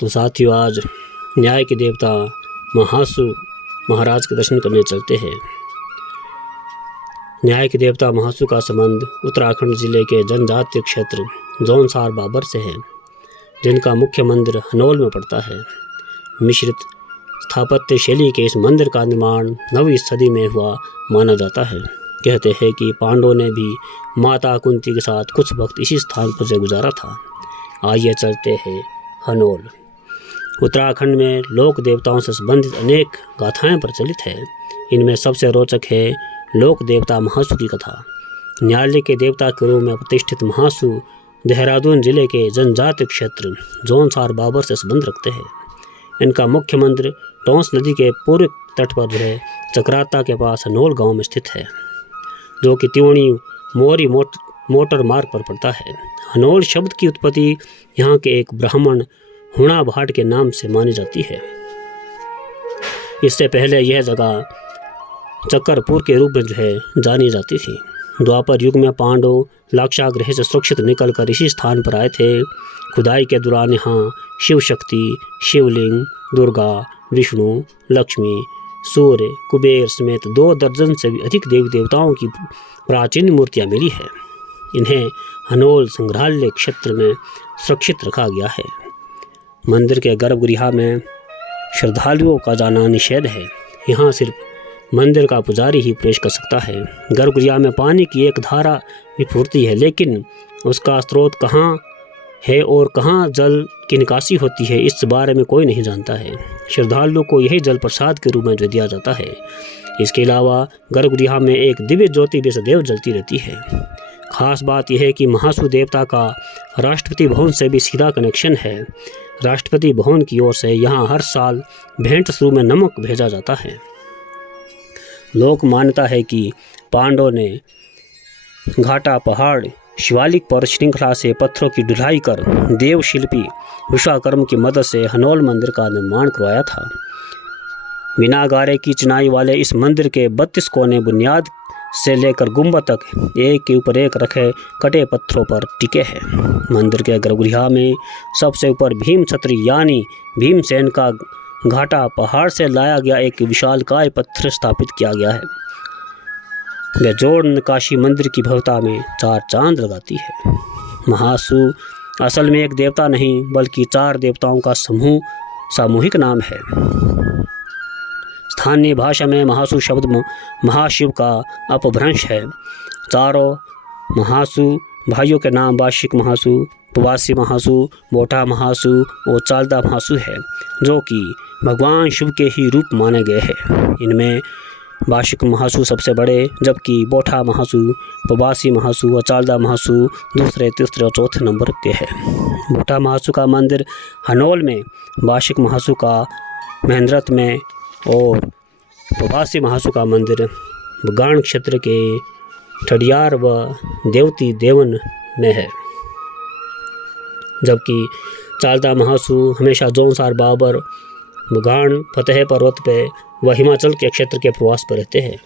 तो साथियों, आज न्याय के देवता महासु महाराज के दर्शन करने चलते हैं। न्याय के देवता महासु का संबंध उत्तराखंड जिले के जनजातीय क्षेत्र जौनसार बाबर से है, जिनका मुख्य मंदिर हनोल में पड़ता है। मिश्रित स्थापत्य शैली के इस मंदिर का निर्माण 9वीं सदी में हुआ माना जाता है। कहते हैं कि पांडवों ने भी माता कुंती के साथ कुछ वक्त इसी स्थान पर से गुजारा था। आइए चलते हैं हनोल। उत्तराखंड में लोक देवताओं से संबंधित अनेक गाथाएं प्रचलित है। इनमें सबसे रोचक है लोक देवता महासु की कथा। न्यायालय के देवता के रूप में प्रतिष्ठित महासु देहरादून जिले के जनजातीय क्षेत्र जौनसार बाबर से संबंध रखते हैं। इनका मुख्य मंदिर टोंस नदी के पूर्व तट पर है चक्राता के पास हनोल गांव में स्थित है, जो कि त्रिवेणी मोरी मोटर मार्ग पर पड़ता है। हनोल शब्द की उत्पत्ति यहाँ के एक ब्राह्मण हुणा भाट के नाम से मानी जाती है। इससे पहले यह जगह चक्करपुर के रूप में जानी जाती थी। द्वापर युग में पांडव लाक्षागृह से सुरक्षित निकलकर इसी स्थान पर आए थे। खुदाई के दौरान यहाँ शिव शक्ति, शिवलिंग, दुर्गा, विष्णु, लक्ष्मी, सूर्य, कुबेर समेत 2 दर्जन से भी अधिक देवी देवताओं की प्राचीन मूर्तियाँ मिली है। इन्हें हनोल संग्रहालय क्षेत्र में सुरक्षित रखा गया है। मंदिर के गर्भगृह में श्रद्धालुओं का जाना निषेध है। यहाँ सिर्फ मंदिर का पुजारी ही प्रवेश कर सकता है। गर्भगृह में पानी की एक धारा भी फूटती है, लेकिन उसका स्रोत कहाँ है और कहाँ जल की निकासी होती है, इस बारे में कोई नहीं जानता है। श्रद्धालुओं को यही जल प्रसाद के रूप में दिया जाता है। इसके अलावा गर्भगृह में एक दिव्य ज्योति भी सदैव जलती रहती है। खास बात यह है कि महासु देवता का राष्ट्रपति भवन से भी सीधा कनेक्शन है। राष्ट्रपति भवन की ओर से यहाँ हर साल भेंट स्वरूप में नमक भेजा जाता है। लोक मान्यता है कि पांडवों ने घाटा पहाड़ शिवालिक पर्वत श्रृंखला से पत्थरों की ढुलाई कर देवशिल्पी विश्वकर्मा की मदद से हनोल मंदिर का निर्माण करवाया था। बिना गारे की चिनाई वाले इस मंदिर के 32 कोने बुनियाद से लेकर गुंबद तक एक के ऊपर एक रखे कटे पत्थरों पर टिके हैं। मंदिर के गर्भगृह में सबसे ऊपर भीम छत्री यानी भीमसेन का घाटा पहाड़ से लाया गया एक विशालकाय पत्थर स्थापित किया गया है। बेजोड़ नक्काशी मंदिर की भव्यता में 4 चांद लगाती है। महासु असल में एक देवता नहीं बल्कि 4 देवताओं का सामूहिक नाम है। स्थानीय भाषा में महासु शब्द महाशिव का अपभ्रंश है। चारों महासु भाइयों के नाम वार्षिक महासु, प्रवासी महासु, बोठा महासु और चालदा महासु है, जो कि भगवान शिव के ही रूप माने गए हैं। इनमें वार्षिक महासु सबसे बड़े, जबकि बोठा महासु, प्रवासी महासु और चालदा महासु दूसरे, तीसरे और चौथे नंबर के हैं। बोठा महासु का मंदिर हनोल में, वार्षिक महासु का महेंद्रत में और प्रवासी महासु का मंदिर बगान क्षेत्र के ठडियार व देवती देवन में है। जबकि चालदा महासु हमेशा जौनसार बाबर, बगान, फतेह पर्वत पे व हिमाचल के क्षेत्र के प्रवास पर रहते हैं।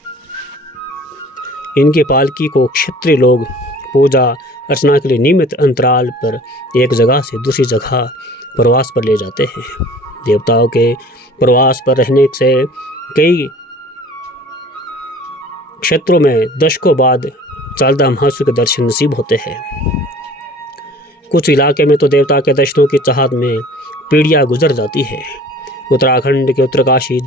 इनकी पालकी को क्षेत्रीय लोग पूजा अर्चना के लिए नियमित अंतराल पर एक जगह से दूसरी जगह प्रवास पर ले जाते हैं। देवताओं के प्रवास पर रहने से कई क्षेत्रों में दशकों बाद चालदा महासु के दर्शन नसीब होते हैं। कुछ इलाके में तो देवता के दर्शनों की चाहत में पीढ़ियां गुजर जाती है। उत्तराखंड के उत्तरकाशी,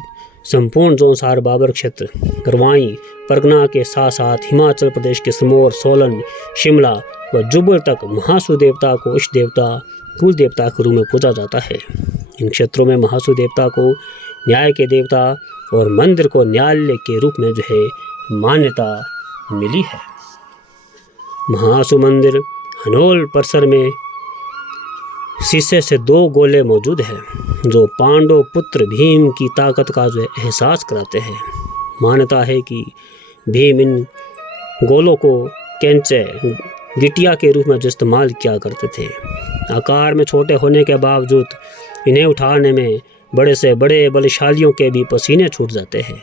संपूर्ण जौनसार बाबर क्षेत्र, गरवाई परगना के साथ साथ हिमाचल प्रदेश के सिरमौर, सोलन, शिमला व जुब्बल तक महासु देवता को इष्ट देवता, कुल देवता के रूप में पूजा जाता है। इन क्षेत्रों में महासु देवता को न्याय के देवता और मंदिर को न्यायालय के रूप में मान्यता मिली है। महासु मंदिर हनोल परिसर में शीशे से 2 गोले मौजूद हैं, जो पांडव पुत्र भीम की ताकत का एहसास कराते हैं। मान्यता है कि भीम इन गोलों को कैंचे, गिटिया के रूप में इस्तेमाल किया करते थे। आकार में छोटे होने के बावजूद इन्हें उठाने में बड़े से बड़े बलशालियों के भी पसीने छूट जाते हैं।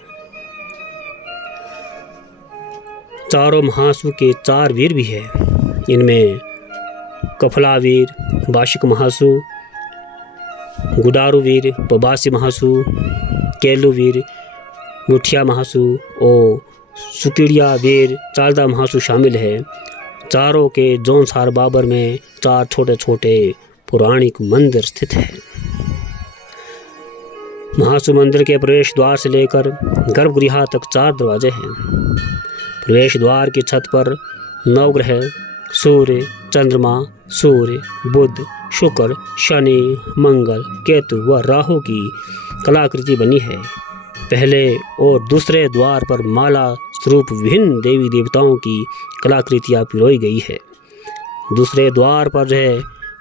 चारों महासु के 4 वीर भी हैं। इनमें कफलावीर, वार्षिक महासु, गुडारू वीर, प्रवासी महासू, केलू वीर, मुठिया महासू और सुकिड़िया वीर, चालदा महासू शामिल है। चारों के जौनसार बाबर में 4 छोटे छोटे पौराणिक मंदिर स्थित है। महासू मंदिर के प्रवेश द्वार से लेकर गर्भगृह तक 4 दरवाजे हैं। प्रवेश द्वार की छत पर नवग्रह सूर्य, चंद्रमा, सूर्य, बुध, शुक्र, शनि, मंगल, केतु व राहु की कलाकृति बनी है। पहले और दूसरे द्वार पर माला स्वरूप विभिन्न देवी देवताओं की कलाकृतियाँ पिरोई गई है। दूसरे द्वार पर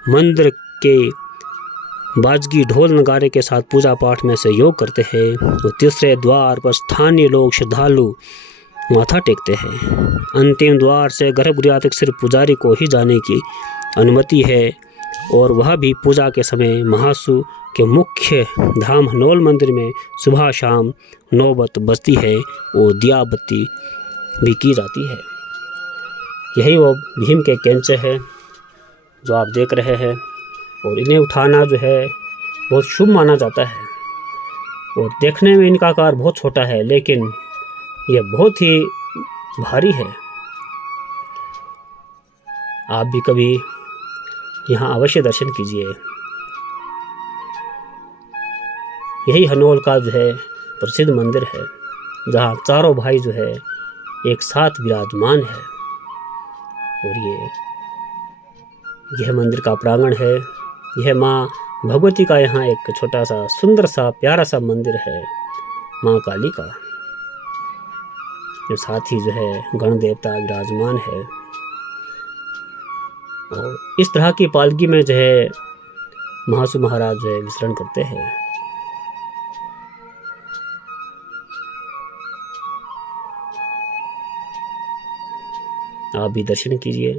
मंदिर के बाजगी ढोल नगारे के साथ पूजा पाठ में सहयोग करते हैं और तीसरे द्वार पर स्थानीय लोग श्रद्धालु माथा टेकते हैं। अंतिम द्वार से गर्भगृह तक सिर्फ पुजारी को ही जाने की अनुमति है और वह भी पूजा के समय। महासू के मुख्य धाम हनोल मंदिर में सुबह शाम नौबत बजती है और दिया बत्ती भी की जाती है। यही वो भीम के कैंचे हैं जो आप देख रहे हैं और इन्हें उठाना बहुत शुभ माना जाता है। और देखने में इनका आकार बहुत छोटा है लेकिन यह बहुत ही भारी है। आप भी कभी यहाँ अवश्य दर्शन कीजिए। यही हनोल का प्रसिद्ध मंदिर है जहाँ चारों भाई एक साथ विराजमान है। और यह मंदिर का प्रांगण है। यह माँ भगवती का यहाँ एक छोटा सा सुंदर सा प्यारा सा मंदिर है माँ काली का, जो साथ ही गण देवता विराजमान है। और इस तरह की पालकी में महासू महाराज विचरण करते हैं। आप भी दर्शन कीजिए।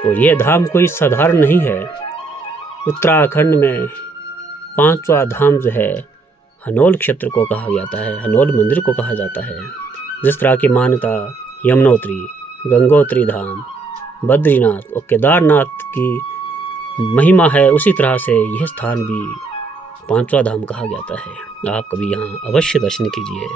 और यह धाम कोई साधारण नहीं है। उत्तराखंड में 5वां धाम हनोल क्षेत्र को कहा जाता है, हनोल मंदिर को कहा जाता है। जिस तरह की मान्यता यमुनोत्री, गंगोत्री धाम, बद्रीनाथ और केदारनाथ की महिमा है, उसी तरह से यह स्थान भी 5वां धाम कहा जाता है। आप कभी यहाँ अवश्य दर्शन कीजिए।